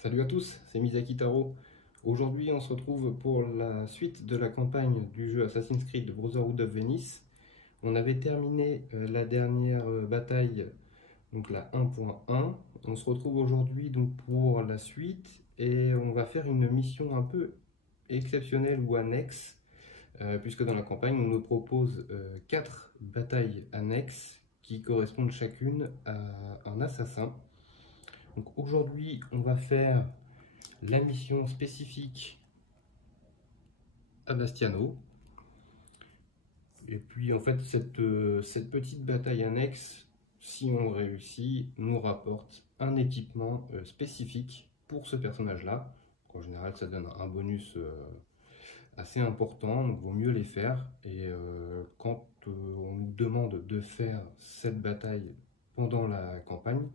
Salut à tous, c'est Misaki Taro. Aujourd'hui, on se retrouve pour la suite de la campagne du jeu Assassin's Creed Brotherhood of Venice. On avait terminé la dernière bataille, donc la 1.1. On se retrouve aujourd'hui donc pour la suite et on va faire une mission un peu exceptionnelle ou annexe, puisque dans la campagne, on nous propose 4 batailles annexes qui correspondent chacune à un assassin. Donc aujourd'hui, on va faire la mission spécifique à Bastiano. Et puis en fait, cette petite bataille annexe, si on réussit, nous rapporte un équipement spécifique pour ce personnage-là. En général, ça donne un bonus assez important, donc vaut mieux les faire. Et quand on nous demande de faire cette bataille pendant la campagne,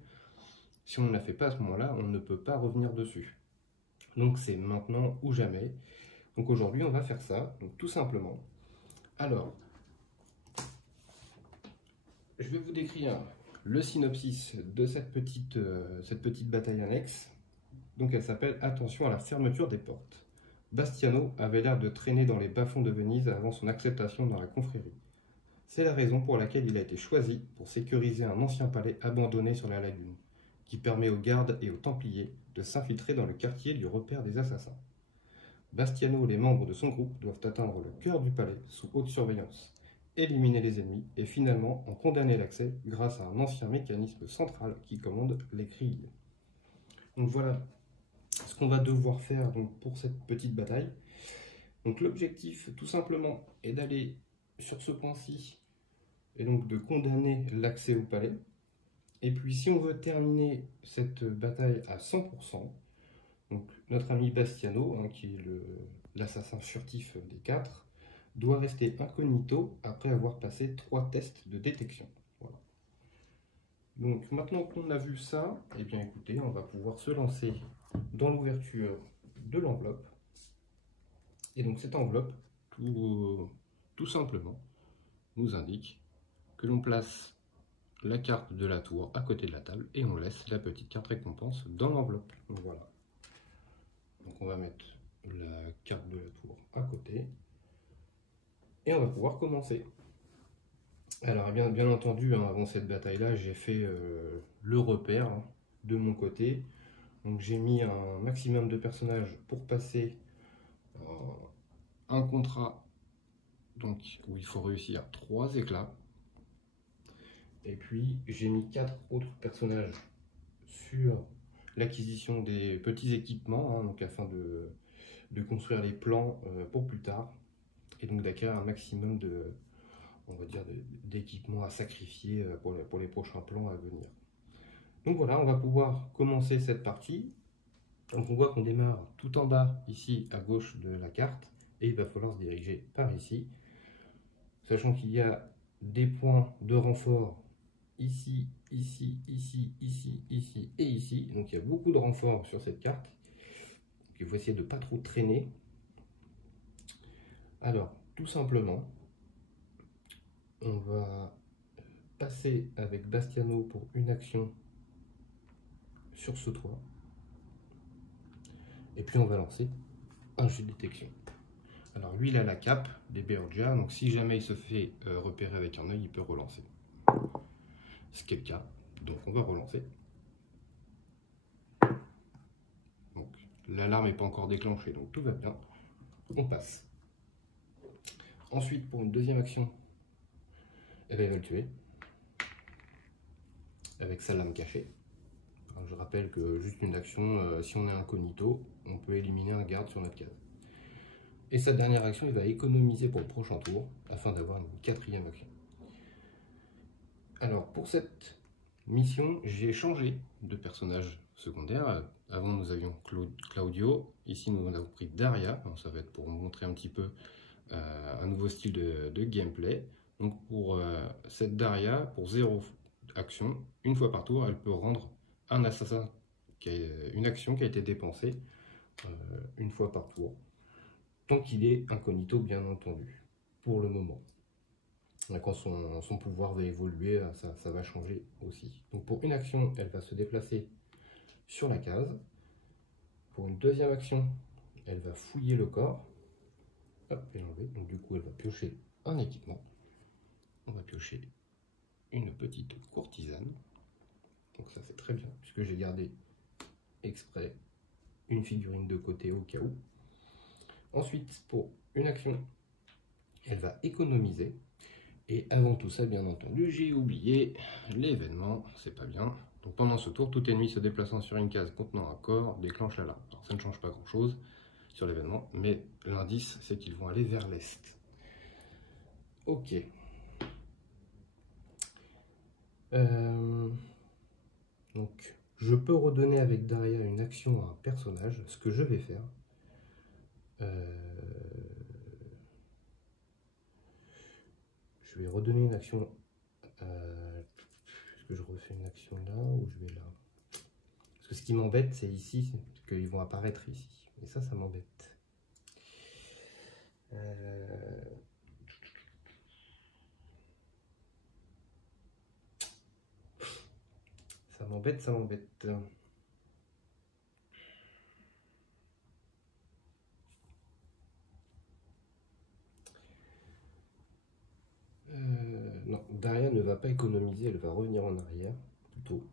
si on ne la fait pas à ce moment-là, on ne peut pas revenir dessus. Donc c'est maintenant ou jamais. Donc aujourd'hui on va faire ça, donc tout simplement. Alors, je vais vous décrire le synopsis de cette petite bataille annexe. Donc elle s'appelle « Attention à la fermeture des portes ». Bastiano avait l'air de traîner dans les bas-fonds de Venise avant son acceptation dans la confrérie. C'est la raison pour laquelle il a été choisi pour sécuriser un ancien palais abandonné sur la lagune, qui permet aux gardes et aux templiers de s'infiltrer dans le quartier du repère des assassins. Bastiano et les membres de son groupe doivent atteindre le cœur du palais sous haute surveillance, éliminer les ennemis et finalement en condamner l'accès grâce à un ancien mécanisme central qui commande les grilles. Donc voilà ce qu'on va devoir faire donc, pour cette petite bataille. Donc l'objectif tout simplement est d'aller sur ce point-ci et donc de condamner l'accès au palais. Et puis si on veut terminer cette bataille à 100%, donc notre ami Bastiano, qui est l'assassin furtif des 4, doit rester incognito après avoir passé 3 tests de détection. Voilà. Donc maintenant qu'on a vu ça, eh bien écoutez, on va pouvoir se lancer dans l'ouverture de l'enveloppe. Et donc cette enveloppe, tout simplement, nous indique que l'on place la carte de la tour à côté de la table et on laisse la petite carte récompense dans l'enveloppe. Donc voilà. Donc on va mettre la carte de la tour à côté et on va pouvoir commencer. Alors bien entendu, avant cette bataille-là, j'ai fait le repère de mon côté. Donc j'ai mis un maximum de personnages pour passer un contrat donc, où il faut réussir 3 éclats. Et puis j'ai mis 4 autres personnages sur l'acquisition des petits équipements, donc afin de construire les plans pour plus tard, et donc d'acquérir un maximum d'équipements à sacrifier pour les prochains plans à venir. Donc voilà, on va pouvoir commencer cette partie. Donc on voit qu'on démarre tout en bas, ici à gauche de la carte, et il va falloir se diriger par ici, sachant qu'il y a des points de renfort ici, ici, ici, ici, ici et ici. Donc il y a beaucoup de renforts sur cette carte. Donc, il faut essayer de ne pas trop traîner. Alors, tout simplement, on va passer avec Bastiano pour une action sur ce toit. Et puis on va lancer un jet de détection. Alors lui, il a la cape des Bergia, donc si jamais il se fait repérer avec un œil, il peut relancer. Ce qui est le cas, donc on va relancer. Donc l'alarme n'est pas encore déclenchée, donc tout va bien. On passe. Ensuite, pour une deuxième action, elle va le tuer avec sa lame cachée. Alors, je rappelle que juste une action, si on est incognito, on peut éliminer un garde sur notre case. Et sa dernière action, il va économiser pour le prochain tour afin d'avoir une 4e action. Alors pour cette mission, j'ai changé de personnage secondaire. Avant nous avions Claudio, ici nous avons pris Daria. Alors, ça va être pour montrer un petit peu un nouveau style de gameplay. Donc pour cette Daria, pour 0 action, une fois par tour, elle peut rendre un assassin, une action qui a été dépensée une fois par tour. Tant qu'il est incognito, bien entendu, pour le moment. Quand son pouvoir va évoluer, ça va changer aussi. Donc pour une action, elle va se déplacer sur la case. pour une deuxième action, elle va fouiller le corps. Hop, et l'enlever. Donc du coup, elle va piocher un équipement. On va piocher une petite courtisane. Donc ça, c'est très bien, puisque j'ai gardé exprès une figurine de côté au cas où. Ensuite, pour une action, elle va économiser. Et avant tout ça, bien entendu, j'ai oublié l'événement, c'est pas bien. Donc pendant ce tour, tout ennemi se déplaçant sur une case contenant un corps déclenche l'alarme. Alors ça ne change pas grand chose sur l'événement, mais l'indice c'est qu'ils vont aller vers l'est. Ok. Donc je peux redonner avec Daria une action à un personnage, ce que je vais faire. Je vais redonner une action. Est-ce que je refais une action là ou je vais là? Parce que ce qui m'embête, c'est ici, c'est qu'ils vont apparaître ici. Et ça m'embête. Ça m'embête, ça m'embête. Non, Daria ne va pas économiser, elle va revenir en arrière, plutôt.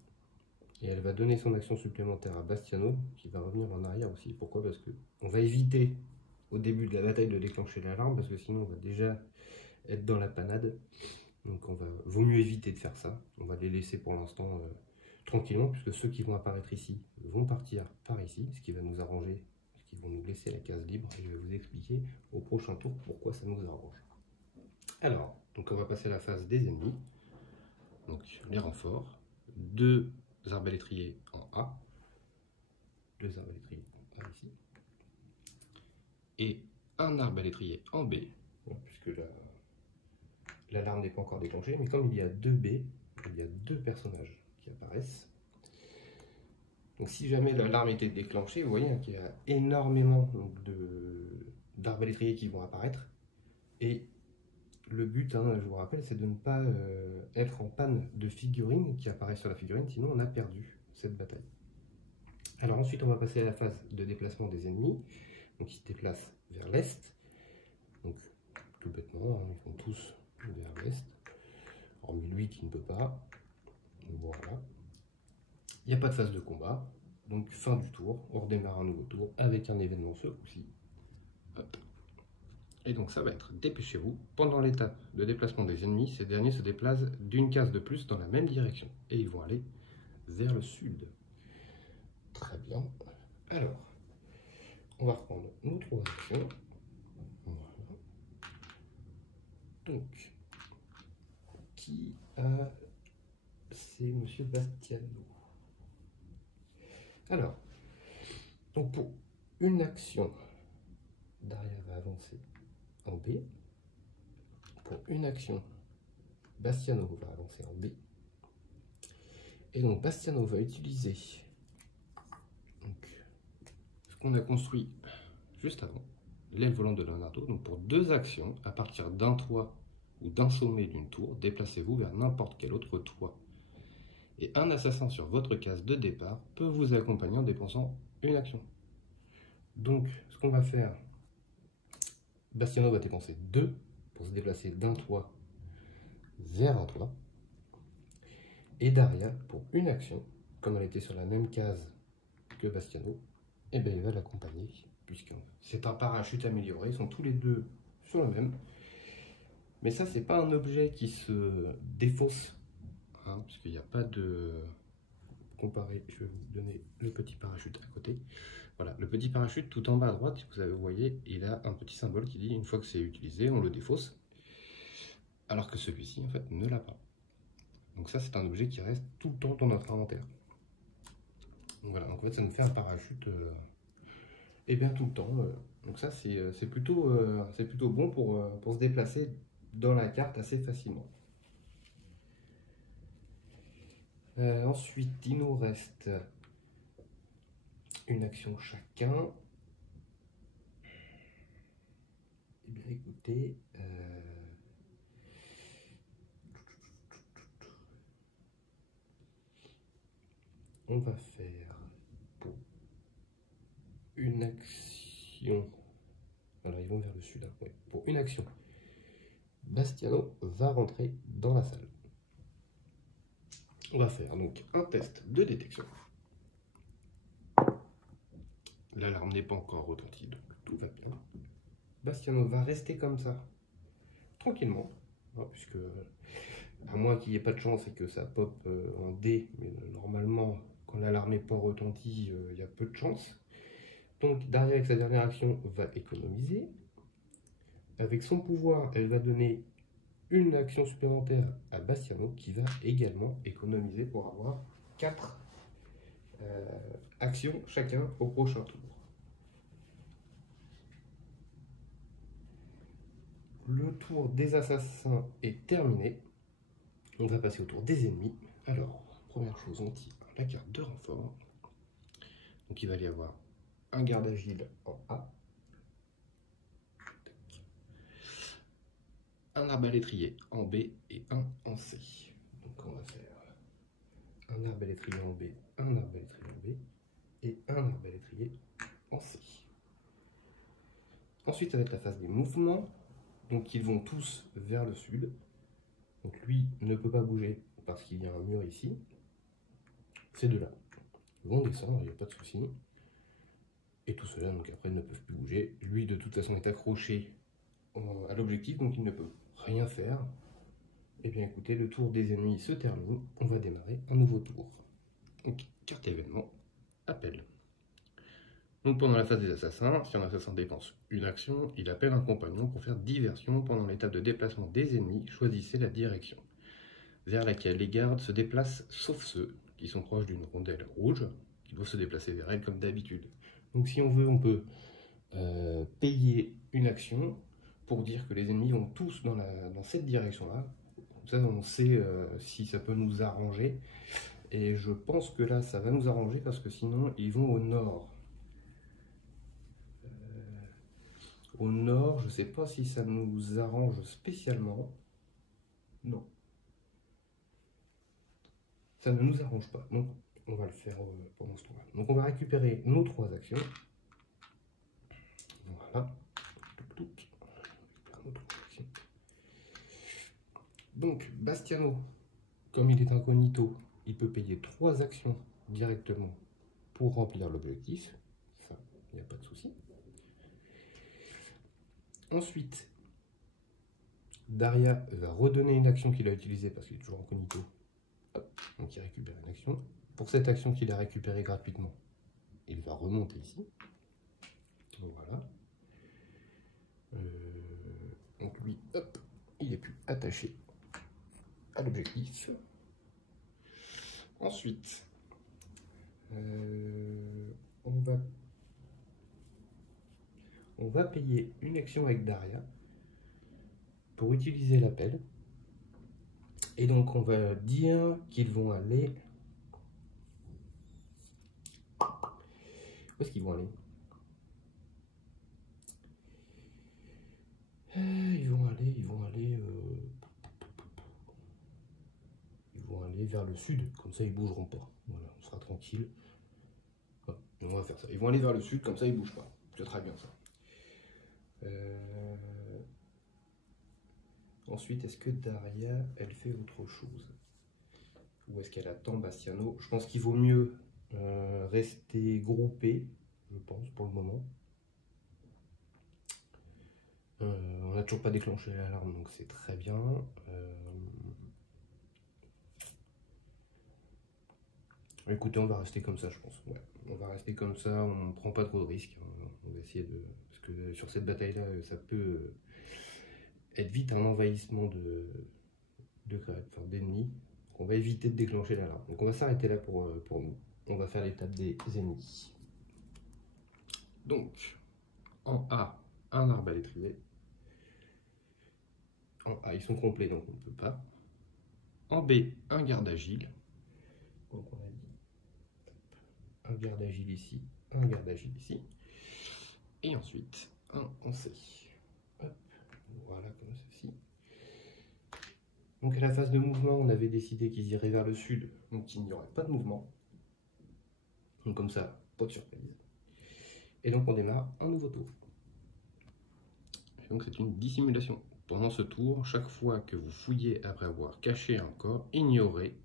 Et elle va donner son action supplémentaire à Bastiano, qui va revenir en arrière aussi. Pourquoi? Parce que on va éviter, au début de la bataille, de déclencher l'alarme, parce que sinon on va déjà être dans la panade. Donc vaut mieux éviter de faire ça. On va les laisser pour l'instant tranquillement, puisque ceux qui vont apparaître ici vont partir par ici, ce qui va nous arranger, ce qui vont nous laisser la case libre. Et je vais vous expliquer au prochain tour pourquoi ça nous arrange. Alors, donc on va passer à la phase des ennemis. Donc les renforts, 2 arbalétriers en A, 2 arbalétriers en A ici, et un arbalétrier en B, puisque l'alarme n'est pas encore déclenchée, mais comme il y a 2 B, il y a 2 personnages qui apparaissent. Donc si jamais l'alarme était déclenchée, vous voyez qu'il y a énormément d'arbalétriers qui vont apparaître, et le but, je vous rappelle, c'est de ne pas être en panne de figurines qui apparaissent sur la figurine, sinon on a perdu cette bataille. Alors ensuite, on va passer à la phase de déplacement des ennemis. Donc ils se déplacent vers l'est. Donc tout bêtement, ils vont tous vers l'est. Hormis lui qui ne peut pas. Voilà. Il n'y a pas de phase de combat. Donc fin du tour, on redémarre un nouveau tour avec un événement ce coup-ci. Hop. Et donc ça va être, dépêchez-vous, pendant l'étape de déplacement des ennemis, ces derniers se déplacent d'une case de plus dans la même direction. Et ils vont aller vers le sud. Très bien. Alors, on va reprendre nos 3 actions. Voilà. Donc, qui a... C'est Monsieur Bastiano. Alors, donc pour une action, Daria va avancer en B. Pour une action, Bastiano va avancer en B. Et donc Bastiano va utiliser ce qu'on a construit juste avant, l'aile volante de Leonardo. Donc pour 2 actions, à partir d'un toit ou d'un sommet d'une tour, déplacez-vous vers n'importe quel autre toit. Et un assassin sur votre case de départ peut vous accompagner en dépensant une action. Donc ce qu'on va faire, Bastiano va dépenser 2 pour se déplacer d'un toit vers un toit. Et Daria, pour une action, comme elle était sur la même case que Bastiano, et bien il va l'accompagner, puisque c'est un parachute amélioré, ils sont tous les deux sur le même. Mais ça, c'est pas un objet qui se défausse, puisqu'il n'y a pas de... Comparé, je vais vous donner le petit parachute à côté. Voilà, le petit parachute tout en bas à droite, vous voyez, il a un petit symbole qui dit une fois que c'est utilisé, on le défausse. Alors que celui-ci, en fait, ne l'a pas. Donc ça, c'est un objet qui reste tout le temps dans notre inventaire. Donc voilà, donc en fait, ça nous fait un parachute et bien tout le temps. Donc ça, c'est plutôt bon pour se déplacer dans la carte assez facilement. Ensuite, il nous reste une action chacun. Eh bien, écoutez, on va faire pour qui ont... Alors ils vont vers le sud, hein, ouais, pour une action. Bastiano va rentrer dans la salle. On va faire donc un test de détection. L'alarme n'est pas encore retentie, donc tout va bien. Bastiano va rester comme ça, tranquillement, hein, puisque à moins qu'il n'y ait pas de chance et que ça pop en D, mais normalement, quand l'alarme n'est pas retentie, il y a peu de chance. Donc Daria, avec sa dernière action, va économiser. Avec son pouvoir, elle va donner une action supplémentaire à Bastiano, qui va également économiser pour avoir 4 actions chacun au prochain tour. Le tour des assassins est terminé. On va passer au tour des ennemis. Alors, première chose, on tire la carte de renfort. Donc il va y avoir un garde agile en A, un arbalétrier en B et un en C. Donc on va faire un arbalétrier en B, un arbalétrier en B et un arbalétrier en C. Ensuite, ça va être la phase des mouvements. Donc ils vont tous vers le sud. Donc lui ne peut pas bouger parce qu'il y a un mur ici. Ces deux-là vont descendre, il n'y a pas de souci. Et tout cela, donc après, ne peuvent plus bouger. Lui, de toute façon, est accroché à l'objectif, donc il ne peut rien faire. Et bien écoutez, le tour des ennemis se termine. On va démarrer un nouveau tour. Donc, carte événement, appel. Donc pendant la phase des assassins, si un assassin dépense une action, il appelle un compagnon pour faire diversion pendant l'étape de déplacement des ennemis. Choisissez la direction vers laquelle les gardes se déplacent, sauf ceux qui sont proches d'une rondelle rouge, qui doivent se déplacer vers elle comme d'habitude. Donc si on veut, on peut payer une action pour dire que les ennemis vont tous dans cette direction-là. Comme ça, on sait si ça peut nous arranger. Et je pense que là, ça va nous arranger parce que sinon, ils vont au nord. Au nord, je ne sais pas si ça nous arrange spécialement. Non. Ça ne nous arrange pas. Donc, on va le faire pendant ce tour-là. Donc, on va récupérer nos 3 actions. Voilà. Donc, Bastiano, comme il est incognito, il peut payer 3 actions directement pour remplir l'objectif. Ça, il n'y a pas de souci. Ensuite, Daria va redonner une action qu'il a utilisée parce qu'il est toujours incognito. Hop, donc il récupère une action. Pour cette action qu'il a récupérée gratuitement, il va remonter ici. Donc voilà. Donc lui, hop, il est plus attaché à l'objectif. Ensuite, on va payer une action avec Daria pour utiliser l'appel. Et donc on va dire qu'ils vont aller... Où est-ce qu'ils vont aller? Ils vont aller vers le sud, comme ça ils bougeront pas. Voilà, on sera tranquille. Hop, on va faire ça. Ils vont aller vers le sud, comme ça ils bougent pas. C'est très bien ça. Ensuite, est-ce que Daria, elle fait autre chose? Ou est-ce qu'elle attend Bastiano? Je pense qu'il vaut mieux rester groupé, je pense, pour le moment. On n'a toujours pas déclenché l'alarme, donc c'est très bien. Écoutez, on va rester comme ça, je pense. Ouais, on va rester comme ça, on ne prend pas trop de risques. On va essayer de... Parce que sur cette bataille-là, ça peut être vite un envahissement d'ennemis. On va éviter de déclencher l'alarme. Donc on va s'arrêter là pour nous. On va faire l'étape des ennemis. Donc, en A, un arbalétrier. En A, ils sont complets, donc on ne peut pas. En B, un garde agile. Donc on a dit un garde agile ici, un garde agile ici. Et ensuite, un en C. Hop, voilà, comme ceci. Donc à la phase de mouvement, on avait décidé qu'ils iraient vers le sud, donc il n'y aurait pas de mouvement. Donc comme ça, pas de surprise. Et donc on démarre un nouveau tour. Et donc c'est une dissimulation. Pendant ce tour, chaque fois que vous fouillez après avoir caché un corps, ignorez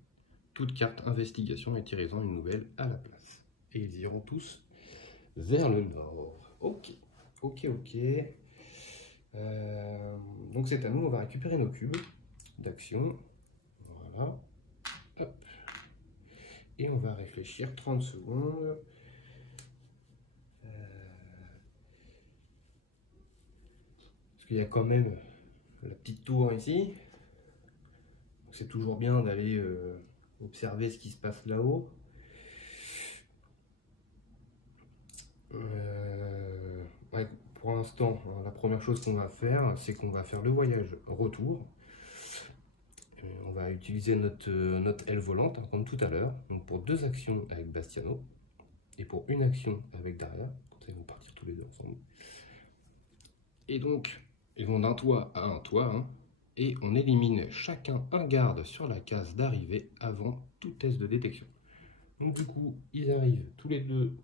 toute carte investigation et tirez-en une nouvelle à la place. Et ils iront tous vers le nord. Ok, ok, ok. Donc c'est à nous, on va récupérer nos cubes d'action. Voilà. Hop. Et on va réfléchir 30 secondes. Parce qu'il y a quand même la petite tour ici. C'est toujours bien d'aller observer ce qui se passe là-haut. Ouais, pour l'instant, la première chose qu'on va faire, c'est qu'on va faire le voyage retour. On va utiliser notre aile volante, hein, comme tout à l'heure, donc pour 2 actions avec Bastiano et pour une action avec Daria. Comme ça, ils vont partir tous les deux ensemble. Et donc, ils vont d'un toit à un toit, hein, et on élimine chacun un garde sur la case d'arrivée avant tout test de détection. Donc du coup, ils arrivent tous les deux,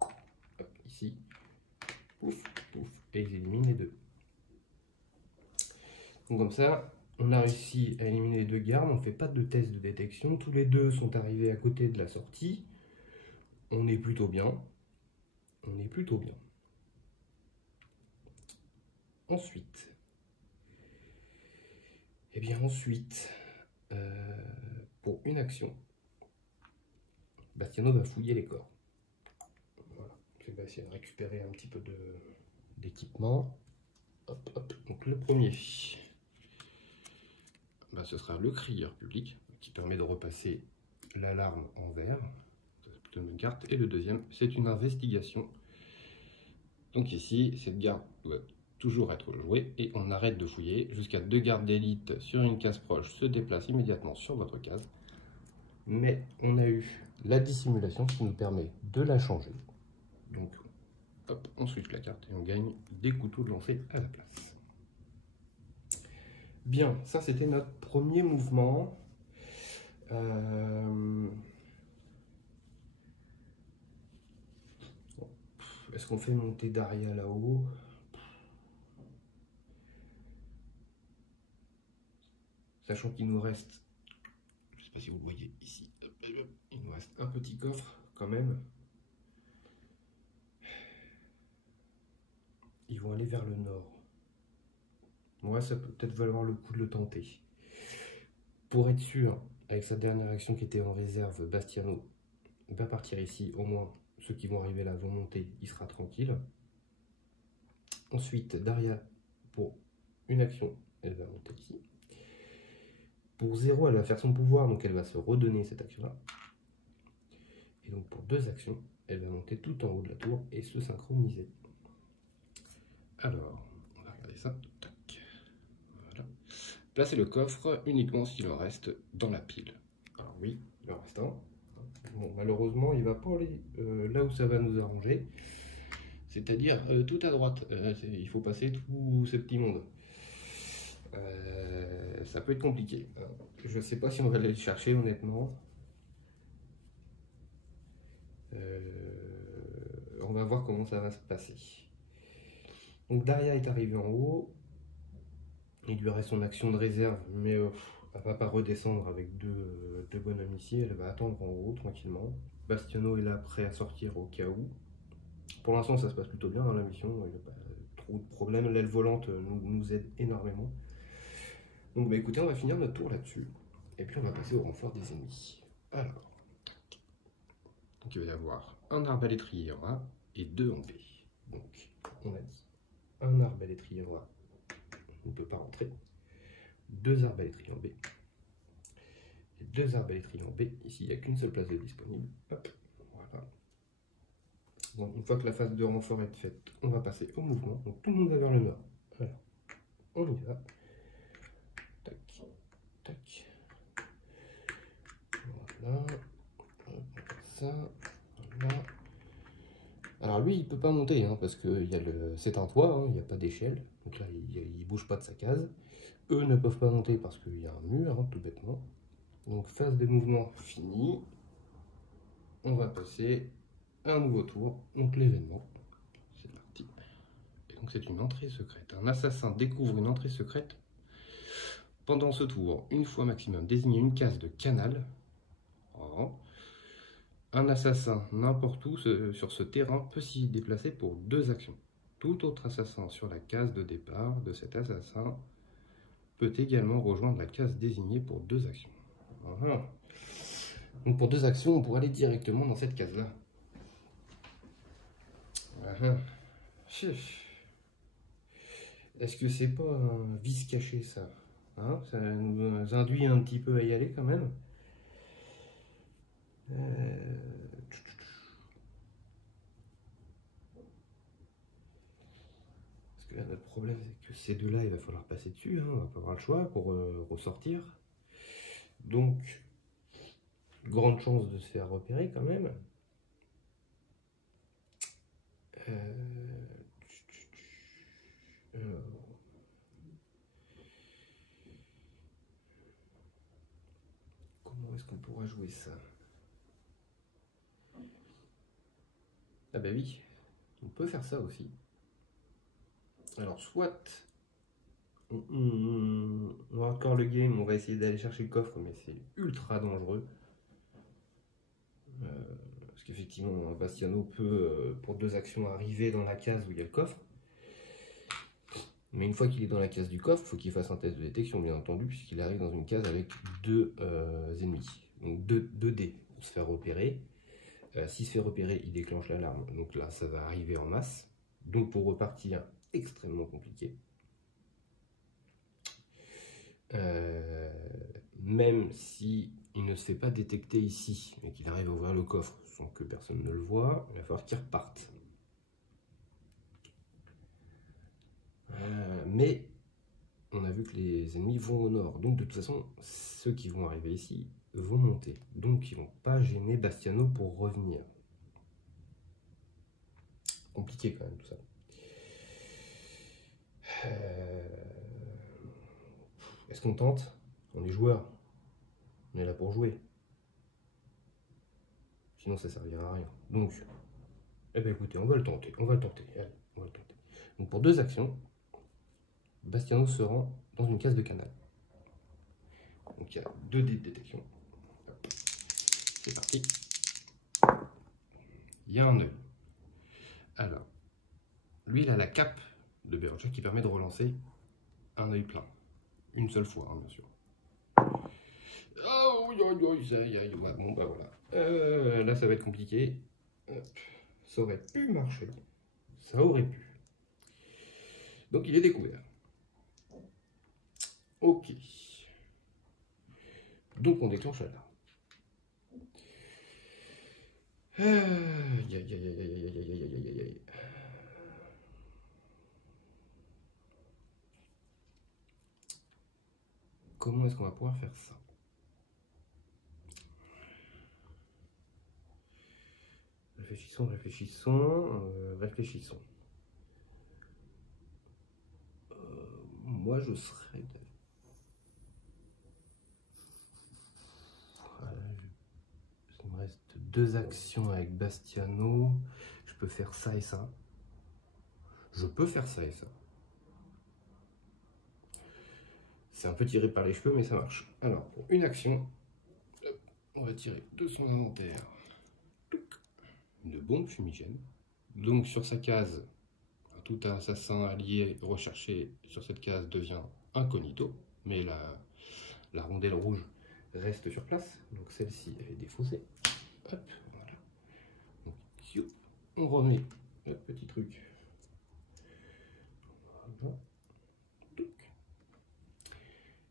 hop, ici, pouf, pouf, et ils éliminent les deux. Donc comme ça, on a réussi à éliminer les 2 gardes, on ne fait pas de test de détection, tous les deux sont arrivés à côté de la sortie. On est plutôt bien. On est plutôt bien. Ensuite, eh bien ensuite, pour une action, Bastiano va fouiller les corps. Voilà. Il va essayer de récupérer un petit peu d'équipement. Hop, hop. Donc le premier, bah, ce sera le crieur public, qui permet de repasser l'alarme en vert. C'est plutôt une bonne carte. Et le deuxième, c'est une investigation. Donc ici, cette garde doit toujours être jouée et on arrête de fouiller. Jusqu'à 2 gardes d'élite sur une case proche se déplacent immédiatement sur votre case. Mais on a eu la dissimulation qui nous permet de la changer. Donc hop, on switch la carte et on gagne des couteaux de lancer à la place. Bien, ça c'était notre premier mouvement. Est-ce qu'on fait monter Daria là-haut? Sachant qu'il nous reste, je ne sais pas si vous le voyez ici, il nous reste un petit coffre quand même. Ils vont aller vers le nord. Ouais, ça peut peut-être valoir le coup de le tenter. Pour être sûr, avec sa dernière action qui était en réserve, Bastiano va partir ici. Au moins, ceux qui vont arriver là vont monter, il sera tranquille. Ensuite, Daria, pour une action, elle va monter ici. Pour 0, elle va faire son pouvoir, donc elle va se redonner cette action-là. Et donc pour 2 actions, elle va monter tout en haut de la tour et se synchroniser. Alors, on va regarder ça. Tac. Voilà. Placez le coffre uniquement s'il en reste dans la pile. Alors oui, il en reste un. Bon, malheureusement, il ne va pas aller là où ça va nous arranger. C'est-à-dire tout à droite. Il faut passer tous ces petits mondes. Ça peut être compliqué. Je ne sais pas si on va aller le chercher honnêtement. On va voir comment ça va se passer. Donc Daria est arrivée en haut. Il lui reste son action de réserve, mais elle ne va pas redescendre avec deux bonhommes ici. Elle va attendre en haut tranquillement. Bastiano est là prêt à sortir au cas où. Pour l'instant ça se passe plutôt bien dans la mission. Il n'y a pas trop de problème. L'aile volante nous aide énormément. Donc bah écoutez, on va finir notre tour là-dessus. Et puis on va passer au renfort des ennemis. Alors, donc il va y avoir un arbalétrier en A et 2 en B. Donc on a dit un arbalétrier en A, on ne peut pas rentrer. 2 arbalétriers en B. Et 2 arbalétriers en B. Ici il n'y a qu'une seule place de disponible. Hop, voilà. Bon, une fois que la phase de renfort est faite, on va passer au mouvement. Donc tout le monde va vers le nord. Alors, on y va. Tac, tac. Voilà. Ça, voilà. Alors lui, il peut pas monter, hein, parce que c'est un toit, hein, il n'y a pas d'échelle. Donc là, il ne bouge pas de sa case. Eux ne peuvent pas monter parce qu'il y a un mur, hein, tout bêtement. Donc phase de mouvement finie. On va passer un nouveau tour, donc l'événement. C'est parti. Et donc c'est une entrée secrète. Un assassin découvre une entrée secrète. Pendant ce tour, une fois maximum, désignez une case de canal. Voilà. Un assassin n'importe où sur ce terrain peut s'y déplacer pour 2 actions. Tout autre assassin sur la case de départ de cet assassin peut également rejoindre la case désignée pour 2 actions. Voilà. Donc pour 2 actions, on pourrait aller directement dans cette case-là. Voilà. Est-ce que c'est pas un vice caché, ça, hein? Ça nous induit un petit peu à y aller quand même. Parce que là, notre problème, c'est que ces deux-là, il va falloir passer dessus, hein. On va pas avoir le choix pour ressortir. Donc, grande chance de se faire repérer quand même. Comment est-ce qu'on pourra jouer ça? Ah bah oui, on peut faire ça aussi. Alors soit on va encore le game, on va essayer d'aller chercher le coffre, mais c'est ultra dangereux. Parce qu'effectivement, Bastiano peut, pour 2 actions, arriver dans la case où il y a le coffre. Mais une fois qu'il est dans la case du coffre, il faut qu'il fasse un test de détection, bien entendu, puisqu'il arrive dans une case avec 2 ennemis. Donc 2 dés pour se faire repérer. S'il se fait repérer, il déclenche l'alarme. Donc là, ça va arriver en masse. Donc pour repartir, extrêmement compliqué. Même si il ne se fait pas détecter ici, mais qu'il arrive à ouvrir le coffre sans que personne ne le voit, il va falloir qu'il reparte. Mais on a vu que les ennemis vont au nord, donc de toute façon, ceux qui vont arriver ici vont monter. Donc ils ne vont pas gêner Bastiano pour revenir. Compliqué quand même tout ça. Est-ce qu'on tente? On est joueur. On est là pour jouer. Sinon ça servira à rien. Donc, eh bien écoutez, on va le tenter. On va le tenter. Allez, on va le tenter. Donc pour 2 actions, Bastiano se rend dans une case de canal. Donc il y a 2 dés de détection. C'est parti. Il y a un œil. Alors, lui il a la cape de Berger qui permet de relancer un œil plein. Une seule fois, hein, bien sûr. Oh, ouais, bon bah voilà. Là ça va être compliqué. Ça aurait pu marcher. Ça aurait pu. Donc il est découvert. Ok. Donc on déclenche l'alarme. Aïe, aïe, aïe, aïe, aïe, aïe, aïe, aïe, aïe, aïe. Comment est-ce qu'on va pouvoir faire ça? Réfléchissons, réfléchissons. Moi je serais... Il me reste 2 actions avec Bastiano. Je peux faire ça et ça. Je peux faire ça et ça. C'est un peu tiré par les cheveux, mais ça marche. Alors, pour une action, on va tirer de son inventaire une bombe fumigène. Donc, sur sa case, tout assassin allié recherché sur cette case devient incognito, mais la rondelle rouge reste sur place. Donc, celle-ci, elle est défaussée. Hop, voilà. Donc, on remet le petit truc. Voilà.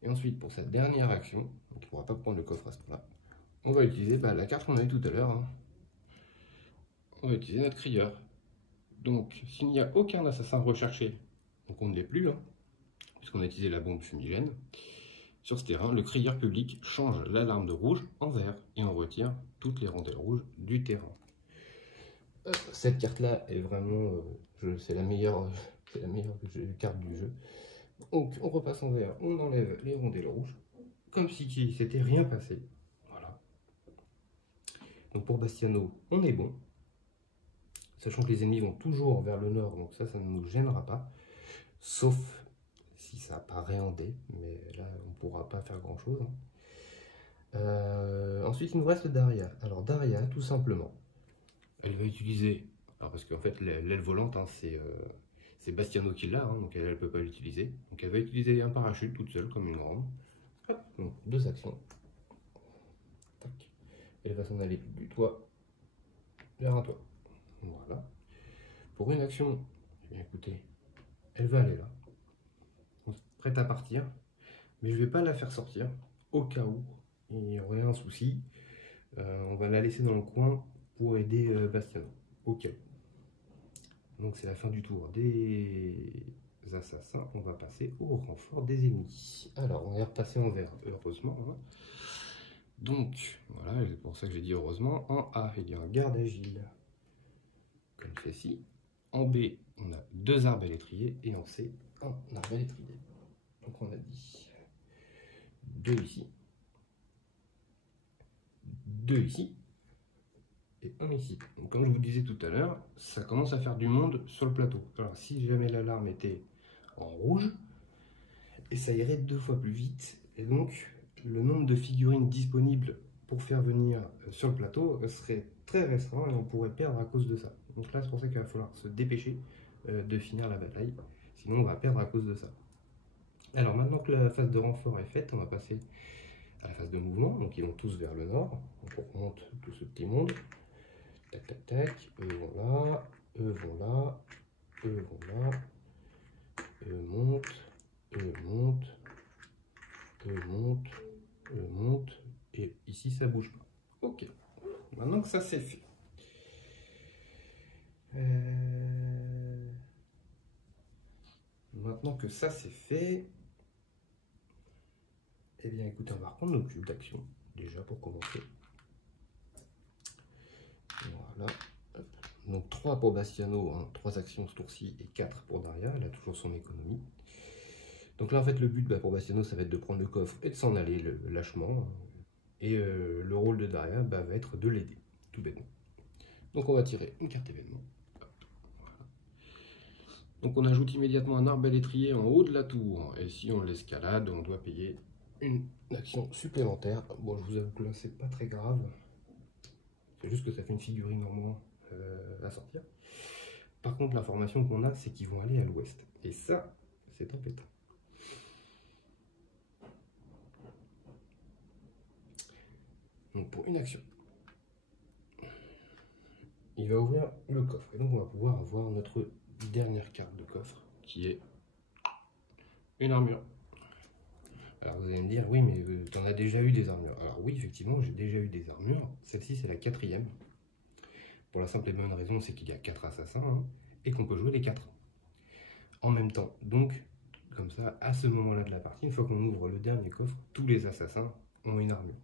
Et ensuite, pour cette dernière action, on ne pourra pas prendre le coffre à ce moment-là, on va utiliser la carte qu'on a eu tout à l'heure. Hein. On va utiliser notre crieur. Donc, s'il n'y a aucun assassin recherché, donc on ne l'est plus, hein, puisqu'on a utilisé la bombe fumigène, sur ce terrain, le crieur public change l'alarme de rouge en vert et on retire toutes les rondelles rouges du terrain. Cette carte-là est vraiment, c'est la meilleure carte du jeu. Donc on repasse en vert, on enlève les rondelles rouges, comme si il s'était rien passé. Voilà. Donc pour Bastiano, on est bon. sachant que les ennemis vont toujours vers le nord, donc ça ne nous gênera pas, sauf si ça apparaît en dé, mais là on ne pourra pas faire grand chose. Ensuite il nous reste Daria. Alors Daria, tout simplement, elle va utiliser, alors parce qu'en fait l'aile volante, hein, c'est Bastiano qui l'a, hein, donc elle ne peut pas l'utiliser, donc elle va utiliser un parachute toute seule comme une grande. Hop, donc 2 actions. Tac. Elle va s'en aller du toit vers un toit. Voilà. Pour une action, eh bien écoutez, elle va aller là, prête à partir, mais je ne vais pas la faire sortir, au cas où il y aurait un souci. On va la laisser dans le coin pour aider Bastiano, au cas où. Donc c'est la fin du tour des assassins, on va passer au renfort des ennemis. Alors on est repassé en vert, heureusement. Hein. Donc voilà, c'est pour ça que j'ai dit heureusement. En A, il y a un garde agile, comme ceci. En B, on a 2 arbalétriers et en C, un arbalétrier. Donc on a dit 2 ici, 2 ici et 1 ici. Donc comme je vous disais tout à l'heure, ça commence à faire du monde sur le plateau. Alors si jamais l'alarme était en rouge, et ça irait 2 fois plus vite. Et donc le nombre de figurines disponibles pour faire venir sur le plateau serait très restreint et on pourrait perdre à cause de ça. Donc là c'est pour ça qu'il va falloir se dépêcher de finir la bataille, sinon on va perdre à cause de ça. Alors maintenant que la phase de renfort est faite, on va passer à la phase de mouvement, donc ils vont tous vers le nord, donc on remonte tout ce petit monde, tac tac tac, eux vont là, eux vont là, eux vont là, eux montent, eux montent, eux montent, eux montent, et ici ça bouge pas. Ok, maintenant que ça c'est fait. Maintenant que ça c'est fait, eh bien écoutez, on va reprendre nos cubes d'action, déjà pour commencer. Voilà. Hop. Donc 3 pour Bastiano, hein, 3 actions ce tour-ci et 4 pour Daria, elle a toujours son économie. Donc là en fait le but pour Bastiano ça va être de prendre le coffre et de s'en aller lâchement. Et le rôle de Daria va être de l'aider, tout bêtement. Donc on va tirer une carte événement. Voilà. Donc on ajoute immédiatement un arbalétrier en haut de la tour. Et si on l'escalade, on doit payer une action supplémentaire. Bon, je vous avoue que là c'est pas très grave. C'est juste que ça fait une figurine en moins à sortir. Par contre, l'information qu'on a, c'est qu'ils vont aller à l'ouest. Et ça, c'est embêtant. Donc pour une action, il va ouvrir le coffre. Et donc on va pouvoir avoir notre dernière carte de coffre, qui est une armure. Alors vous allez me dire, oui, mais tu en as déjà eu des armures. Alors oui, effectivement, j'ai déjà eu des armures. Celle-ci, c'est la 4e. Pour la simple et bonne raison, c'est qu'il y a 4 assassins, hein, et qu'on peut jouer les 4 en même temps. Donc, comme ça, à ce moment-là de la partie, une fois qu'on ouvre le dernier coffre, tous les assassins ont une armure.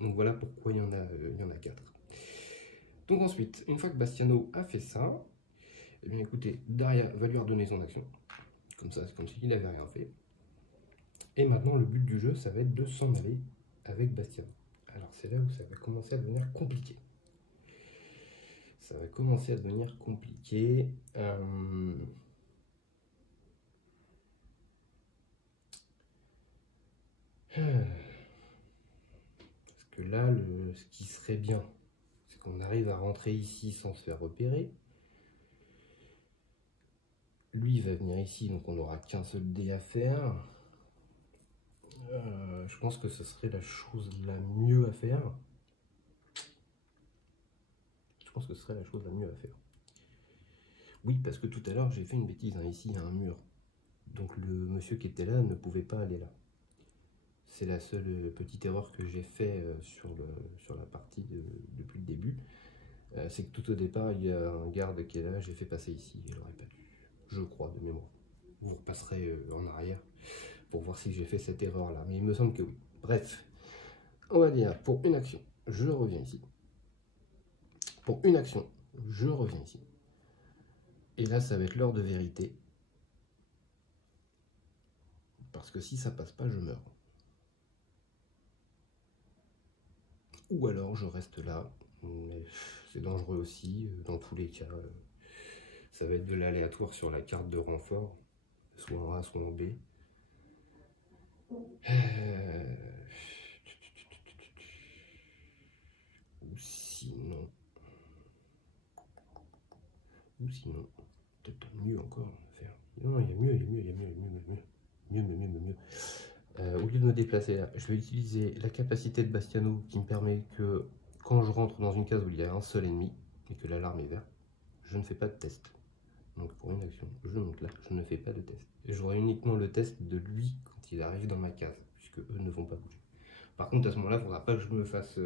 Donc voilà pourquoi il y en a 4. Donc ensuite, une fois que Bastiano a fait ça, eh bien écoutez, Daria va lui redonner son action. Comme ça, c'est comme s'il n'avait rien fait. Et maintenant, le but du jeu, ça va être de s'en aller avec Bastiano. Alors c'est là où ça va commencer à devenir compliqué. Ça va commencer à devenir compliqué. Parce que là, ce qui serait bien, c'est qu'on arrive à rentrer ici sans se faire repérer. Lui, il va venir ici, donc on n'aura qu'un seul dé à faire. Je pense que ce serait la chose la mieux à faire. Je pense que ce serait la chose la mieux à faire. Oui, parce que tout à l'heure, j'ai fait une bêtise. Hein. Ici, il y a un mur. Donc le monsieur qui était là ne pouvait pas aller là. C'est la seule petite erreur que j'ai fait sur la partie depuis le début. C'est que tout au départ, il y a un garde qui est là. J'ai fait passer ici. Il n'aurait pas dû. Je crois, de mémoire. Vous repasserez en arrière pour voir si j'ai fait cette erreur-là. Mais il me semble que oui. Bref, on va dire pour une action, je reviens ici. Pour une action, je reviens ici. Et là, ça va être l'heure de vérité. Parce que si ça passe pas, je meurs. Ou alors, je reste là. mais c'est dangereux aussi, dans tous les cas. Ça va être de l'aléatoire sur la carte de renfort, soit en A, soit en B. Ou sinon, peut-être mieux encore à faire. Non, il y a mieux, il y a mieux, il y a mieux, il y a mieux. Au lieu de me déplacer là, je vais utiliser la capacité de Bastiano qui me permet que quand je rentre dans une case où il y a un seul ennemi et que l'alarme est verte, je ne fais pas de test. Donc pour une action, je monte là, je ne fais pas de test. Et j'aurai uniquement le test de lui quand il arrive dans ma case, puisque eux ne vont pas bouger. Par contre, à ce moment-là, il ne faudra pas que je me fasse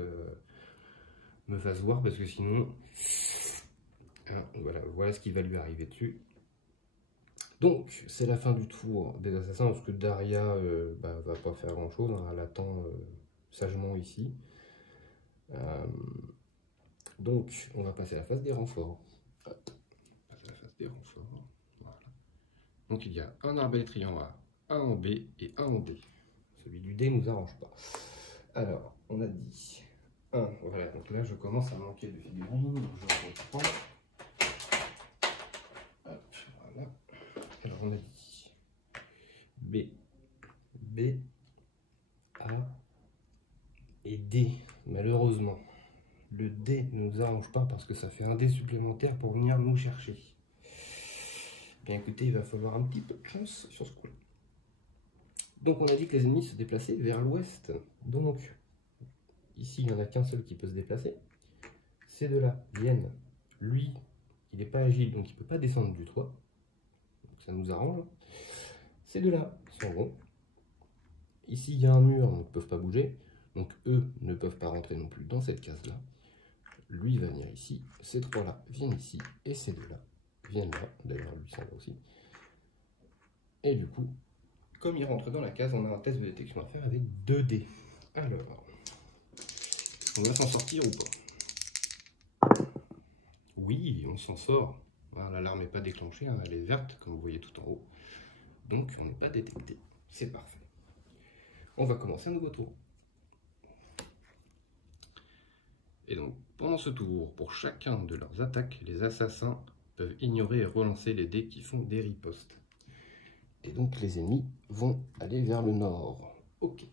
voir, parce que sinon, voilà ce qui va lui arriver dessus. Donc, c'est la fin du tour des assassins, parce que Daria va pas faire grand-chose, hein, elle attend sagement ici. Donc, on va passer à la phase des renforts. Hop, on passe à la phase des renforts. Voilà. Donc, il y a un arbalètrier en A, un en B et un en D. Celui du D ne nous arrange pas. Alors, on a dit 1. Voilà, donc là, je commence à manquer de figurines, donc je reprends. Hop, voilà. Alors, on a dit B, A et D. Malheureusement, le D ne nous arrange pas parce que ça fait un D supplémentaire pour venir nous chercher. Bien écoutez, il va falloir un petit peu de chance sur ce coup-là. Donc on a dit que les ennemis se déplaçaient vers l'ouest. Donc ici, il n'y en a qu'un seul qui peut se déplacer. Ces deux-là viennent. Lui, il n'est pas agile, donc il ne peut pas descendre du toit. Donc ça nous arrange. Ces deux-là s'en vont. Ici, il y a un mur, donc ils ne peuvent pas bouger. Donc eux ne peuvent pas rentrer non plus dans cette case-là. Lui va venir ici. Ces trois-là viennent ici. Et ces deux-là viennent là. D'ailleurs, lui s'en va aussi. Et du coup, comme il rentre dans la case, on a un test de détection à faire avec 2 dés. Alors, on va s'en sortir ou pas? Oui, on s'en sort. Voilà, l'alarme n'est pas déclenchée, hein, elle est verte, comme vous voyez tout en haut. Donc, on n'est pas détecté. C'est parfait. On va commencer un nouveau tour. Et donc, pendant ce tour, pour chacun de leurs attaques, les assassins peuvent ignorer et relancer les dés qui font des ripostes. Et donc, les ennemis vont aller vers le nord. Ok.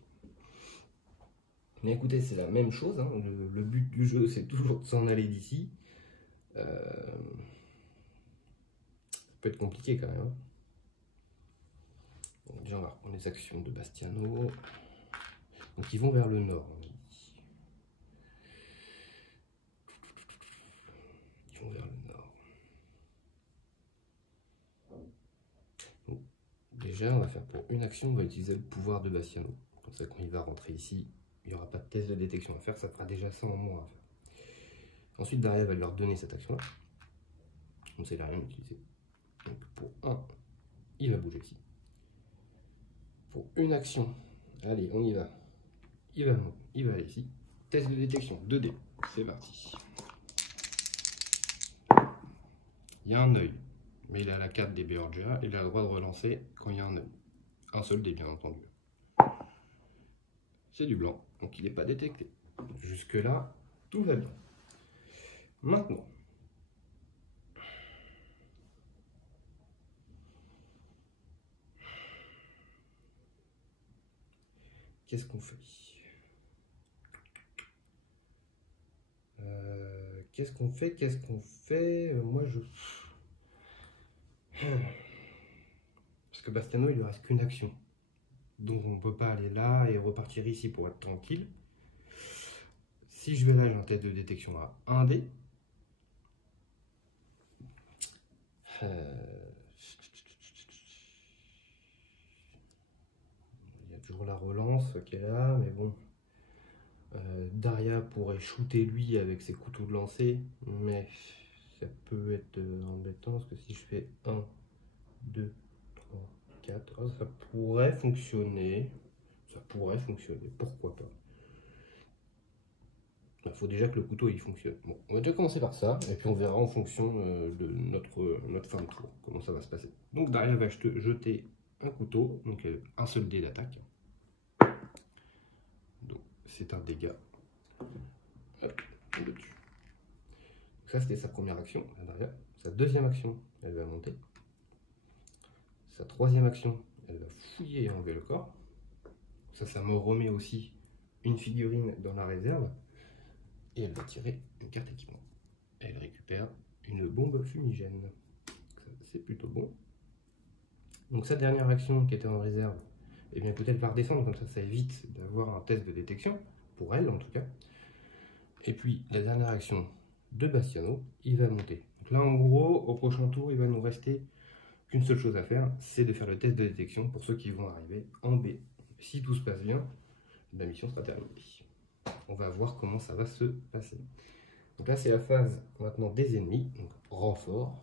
Mais écoutez, c'est la même chose, hein. Le but du jeu, c'est toujours de s'en aller d'ici. Ça peut être compliqué quand même. Donc, déjà, on va reprendre les actions de Bastiano. Donc, ils vont vers le nord. Ils vont vers le nord. Donc, déjà, on va faire pour une action, on va utiliser le pouvoir de Bastiano. Comme ça, quand il va rentrer ici, il n'y aura pas de test de détection à faire, ça fera déjà ça en moins à faire. Ensuite, Daria va leur donner cette action-là. Comme ça, il n'a rien utilisé. Donc, pour 1, il va bouger ici. Pour une action, allez, on y va. Il va aller ici. Test de détection, 2D. C'est parti. Il y a un œil, mais il a la carte des Beorgia et il a le droit de relancer quand il y a un œil. Un seul dé, bien entendu. C'est du blanc, donc il n'est pas détecté. Jusque-là, tout va bien. Maintenant, qu'est-ce qu'on fait? Qu'est-ce qu'on fait? Moi, je... Parce que Bastiano, il lui reste qu'une action. Donc, on ne peut pas aller là et repartir ici pour être tranquille. Si je vais là, j'ai un test de détection à 1 dé. Il y a toujours la relance qui est là, mais bon. Daria pourrait shooter lui avec ses couteaux de lancer, mais ça peut être embêtant parce que si je fais 1, 2, 3, 4, ça pourrait fonctionner. Ça pourrait fonctionner, pourquoi pas. Il faut déjà que le couteau il fonctionne. Bon, on va déjà commencer par ça, et puis on verra en fonction de notre fin de tour, comment ça va se passer. Donc Daria va jeter un couteau, donc un seul dé d'attaque. Donc c'est un dégât. Hop, on le tue. Ça, c'était sa première action, là derrière. Sa deuxième action, elle va monter. Sa troisième action, elle va fouiller et enlever le corps. Ça me remet aussi une figurine dans la réserve. Et elle va tirer une carte équipement. Elle récupère une bombe fumigène. C'est plutôt bon. Donc sa dernière action qui était en réserve, eh bien écoutez, elle va redescendre, comme ça évite d'avoir un test de détection, pour elle en tout cas. Et puis la dernière action de Bastiano, il va monter. Donc là en gros, au prochain tour, il va nous rester qu'une seule chose à faire, c'est de faire le test de détection pour ceux qui vont arriver en B. Si tout se passe bien, la mission sera terminée. On va voir comment ça va se passer. Donc là c'est la phase maintenant des ennemis, donc renfort.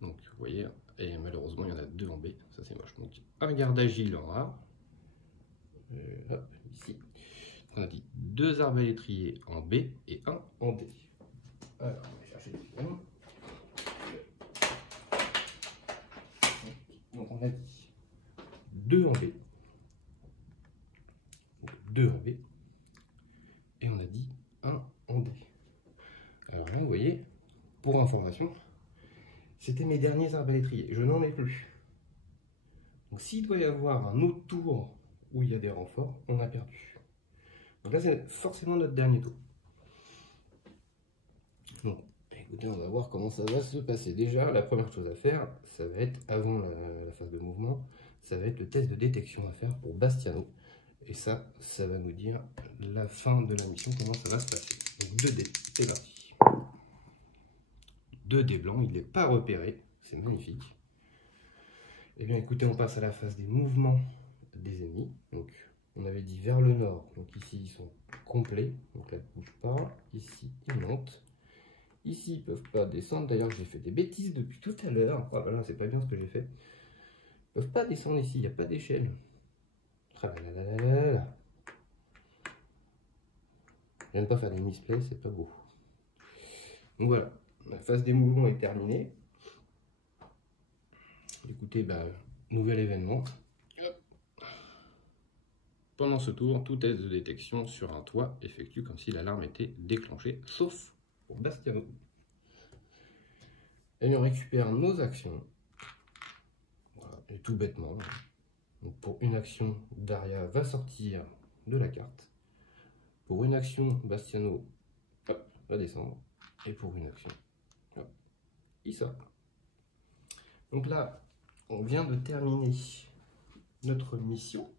Donc vous voyez, et malheureusement il y en a deux en B, ça c'est moche. Donc un garde agile en A, hop, ici. On a dit 2 arbalétriers en B et 1 en D. Alors on va chercher les figurines. Donc on a dit 2 en B, donc 2 en B, et on a dit 1 en D. Alors là vous voyez, pour information, c'était mes derniers arbalétriers, je n'en ai plus. Donc s'il doit y avoir un autre tour où il y a des renforts, on a perdu. Donc là c'est forcément notre dernier tour. Donc écoutez, on va voir comment ça va se passer. Déjà, la première chose à faire, ça va être, avant la phase de mouvement, ça va être le test de détection à faire pour Bastiano. Et ça va nous dire la fin de la mission, comment ça va se passer. Donc 2 dés, c'est parti. 2 dés blancs, il n'est pas repéré, c'est magnifique. Et bien écoutez, on passe à la phase des mouvements des ennemis. Donc on avait dit vers le nord, donc ici ils sont complets, donc là ils ne bougent pas, ici ils montent. Ici, ils ne peuvent pas descendre. D'ailleurs, j'ai fait des bêtises depuis tout à l'heure. Ah, voilà, c'est pas bien ce que j'ai fait. Ils ne peuvent pas descendre ici, il n'y a pas d'échelle. Je viens de pas faire des misplays, c'est pas beau. Donc voilà, la phase des mouvements est terminée. Écoutez, nouvel événement. Pendant ce tour, tout test de détection sur un toit effectue comme si l'alarme était déclenchée, sauf pour Bastiano. Et on récupère nos actions. Voilà, et tout bêtement. Donc pour une action, Daria va sortir de la carte. Pour une action, Bastiano hop, va descendre. Et pour une action, hop, il sort. Donc là, on vient de terminer notre mission.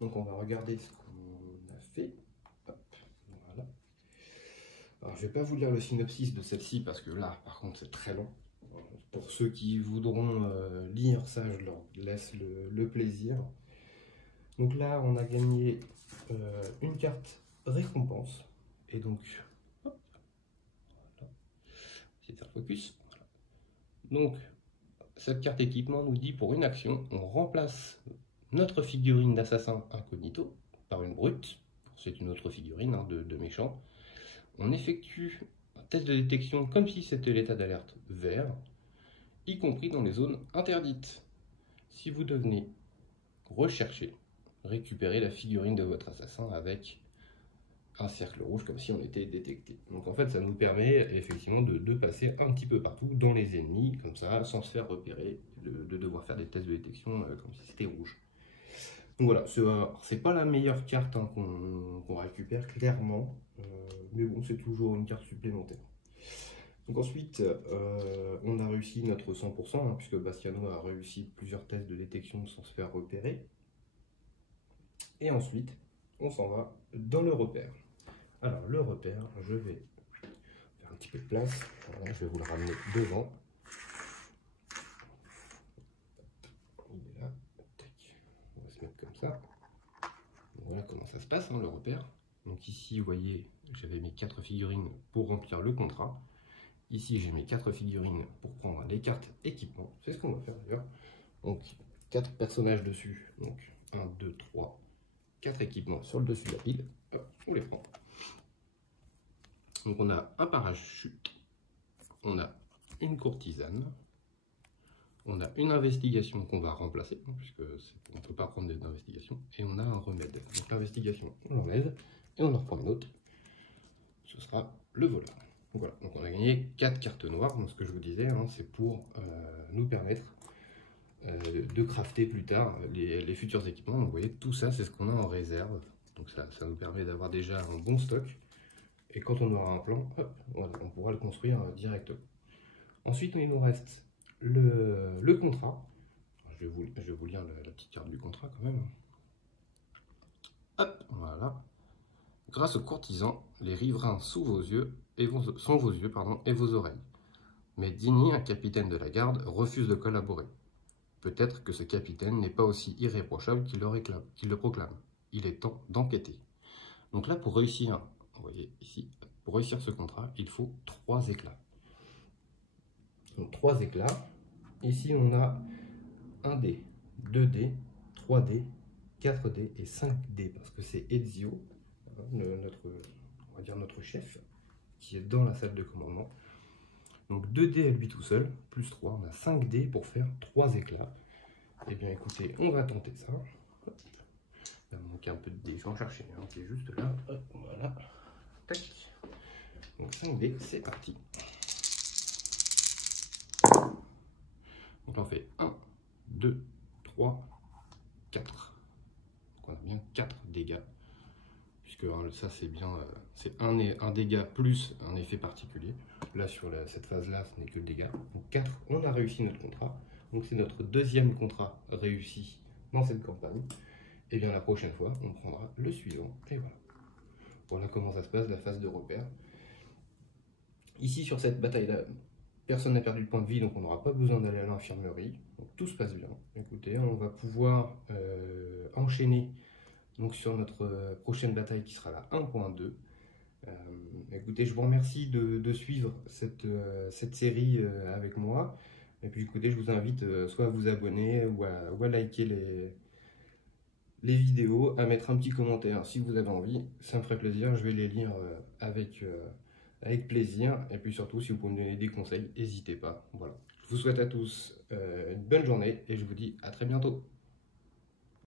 Donc on va regarder ce qu'on a fait. Hop, voilà. Alors je ne vais pas vous lire le synopsis de celle-ci parce que là, par contre, c'est très long. Pour ceux qui voudront lire ça, je leur laisse le plaisir. Donc là, on a gagné une carte récompense. Et donc, hop, voilà. C'est un focus. Voilà. Donc, cette carte équipement nous dit pour une action, on remplace notre figurine d'assassin incognito par une brute. C'est une autre figurine de méchant. On effectue un test de détection comme si c'était l'état d'alerte vert, y compris dans les zones interdites. Si vous devenez recherché, récupérez la figurine de votre assassin avec un cercle rouge comme si on était détecté. Donc en fait ça nous permet effectivement de passer un petit peu partout dans les ennemis, comme ça, sans se faire repérer, de devoir faire des tests de détection comme si c'était rouge. Donc voilà, c'est pas la meilleure carte qu'on récupère clairement, mais bon, c'est toujours une carte supplémentaire. Donc ensuite, on a réussi notre 100%, puisque Bastiano a réussi plusieurs tests de détection sans se faire repérer. Et ensuite, on s'en va dans le repère. Alors le repère, je vais faire un petit peu de place, voilà, je vais vous le ramener devant. Il est là, on va se mettre comme ça. Donc voilà comment ça se passe, le repère. Donc ici, vous voyez, j'avais mes 4 figurines pour remplir le contrat. Ici, j'ai mes 4 figurines pour prendre les cartes équipement. C'est ce qu'on va faire d'ailleurs. Donc 4 personnages dessus. Donc 1, 2, 3, 4 équipements sur le dessus de la pile. Hop, on les prend. Donc on a un parachute, on a une courtisane, on a une investigation qu'on va remplacer, puisque on ne peut pas prendre d'investigation, et on a un remède. Donc l'investigation, on l'enlève, et on en reprend une autre. ce sera le voleur. Donc voilà, donc on a gagné 4 cartes noires. Donc ce que je vous disais, hein, c'est pour nous permettre de crafter plus tard les futurs équipements. Donc vous voyez, tout ça, c'est ce qu'on a en réserve. Donc ça nous permet d'avoir déjà un bon stock. Et quand on aura un plan, hop, on pourra le construire directement. Ensuite, il nous reste le contrat. Je vais vous lire la petite carte du contrat quand même. Hop, voilà. Grâce aux courtisans, les riverains sont vos yeux et vos oreilles. Mais Dini, un capitaine de la garde, refuse de collaborer. Peut-être que ce capitaine n'est pas aussi irréprochable qu'il le proclame. Il est temps d'enquêter. Donc là, pour réussir, vous voyez ici, pour réussir ce contrat, il faut 3 éclats. Donc 3 éclats. Ici, on a 1 dé, 2 dés, 3 dés, 4 dés et 5 dés, parce que c'est Ezio, notre chef, qui est dans la salle de commandement. Donc 2 dés à lui tout seul, plus 3, on a 5 dés pour faire 3 éclats. Et bien écoutez, on va tenter ça. Hop. Il va me manquer un peu de dés, je vais en chercher un qui est juste là. Hop, voilà. Tac. Donc 5 dés, c'est parti. Donc on fait 1, 2, 3, 4. Donc on a bien 4 dégâts. Puisque ça c'est bien, c'est un dégât plus un effet particulier. Là sur cette phase là, ce n'est que le dégât. Donc 4, on a réussi notre contrat. Donc c'est notre deuxième contrat réussi dans cette campagne. Et bien la prochaine fois, on prendra le suivant. Et voilà. Voilà comment ça se passe, la phase de repère. Ici sur cette bataille là, personne n'a perdu le point de vie, donc on n'aura pas besoin d'aller à l'infirmerie. Donc tout se passe bien. Écoutez, on va pouvoir enchaîner donc sur notre prochaine bataille qui sera la 1.2. Écoutez, je vous remercie de suivre cette série avec moi. Et puis écoutez, je vous invite soit à vous abonner ou à liker les vidéos, à mettre un petit commentaire si vous avez envie. Ça me ferait plaisir, je vais les lire avec plaisir. Et puis surtout, si vous pouvez me donner des conseils, n'hésitez pas. Voilà. Je vous souhaite à tous une bonne journée et je vous dis à très bientôt.